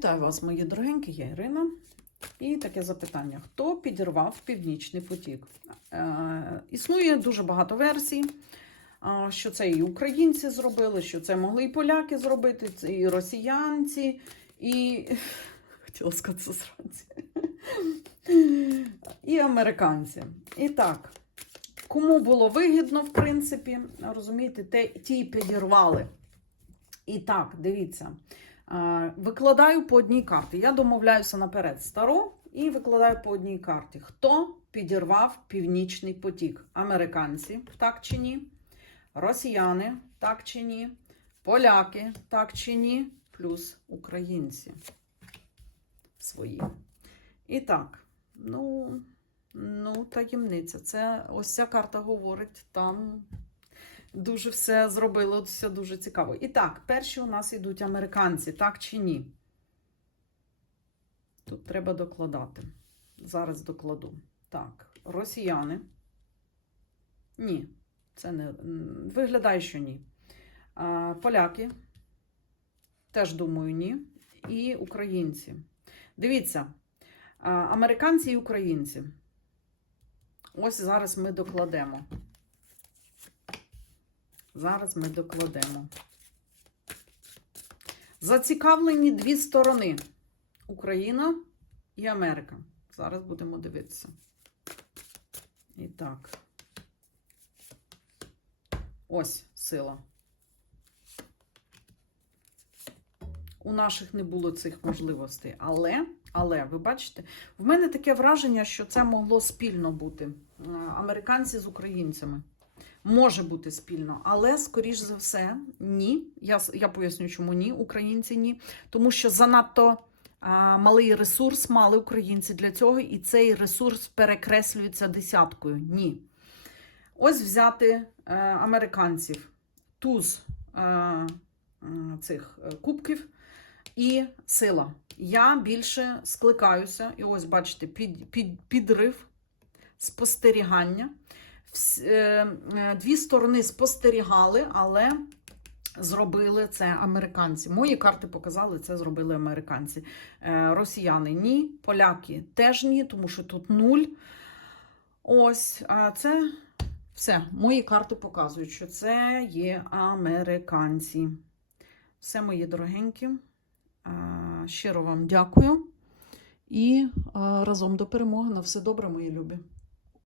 Вітаю вас, мої дорогенькі, я Ірина. І таке запитання: хто підірвав північний потік? Е, існує дуже багато версій, що це і українці зробили, що це могли і поляки зробити, і росіянці, і хотіла сказати засранці, і американці. І так, кому було вигідно, в принципі, розумієте, те, ті підірвали. І так, дивіться. Викладаю по одній карті. Я домовляюся наперед старо і викладаю по одній карті. Хто підірвав північний потік? Американці, так чи ні? Росіяни, так чи ні? Поляки, так чи ні? Плюс українці свої. І так, ну, ну, таємниця. Це ось ця карта говорить там. Дуже все зробили, все дуже цікаво. І так, перші у нас йдуть американці, так чи ні? Тут треба докладати. Зараз докладу. Так, росіяни. Ні, це не виглядає, що ні. А, поляки. Теж думаю, ні. І українці. Дивіться, американці і українці. Ось зараз ми докладемо. Зараз ми докладемо. Зацікавлені дві сторони: Україна і Америка. Зараз будемо дивитися. І так. Ось сила. У наших не було цих можливостей. Але, але, ви бачите, в мене таке враження, що це могло спільно бути. е, Американці з українцями. Може бути спільно, але, скоріш за все, ні. Я, я поясню, чому ні, українці ні. Тому що занадто а, малий ресурс мали українці для цього, і цей ресурс перекреслюється десяткою. Ні. Ось взяти е, американців, туз е, цих е, кубків і сила. Я більше скликаюся, і ось бачите, під, під, підрив, спостерігання. Е, е, Дві сторони спостерігали, але зробили це американці. Мої карти показали, це зробили американці. Е, Росіяни ні, поляки теж ні, тому що тут нуль. Ось, а це все. Мої карти показують, що це є американці. Все, мої дорогенькі. Щиро вам дякую. І разом до перемоги. На все добре, мої любі.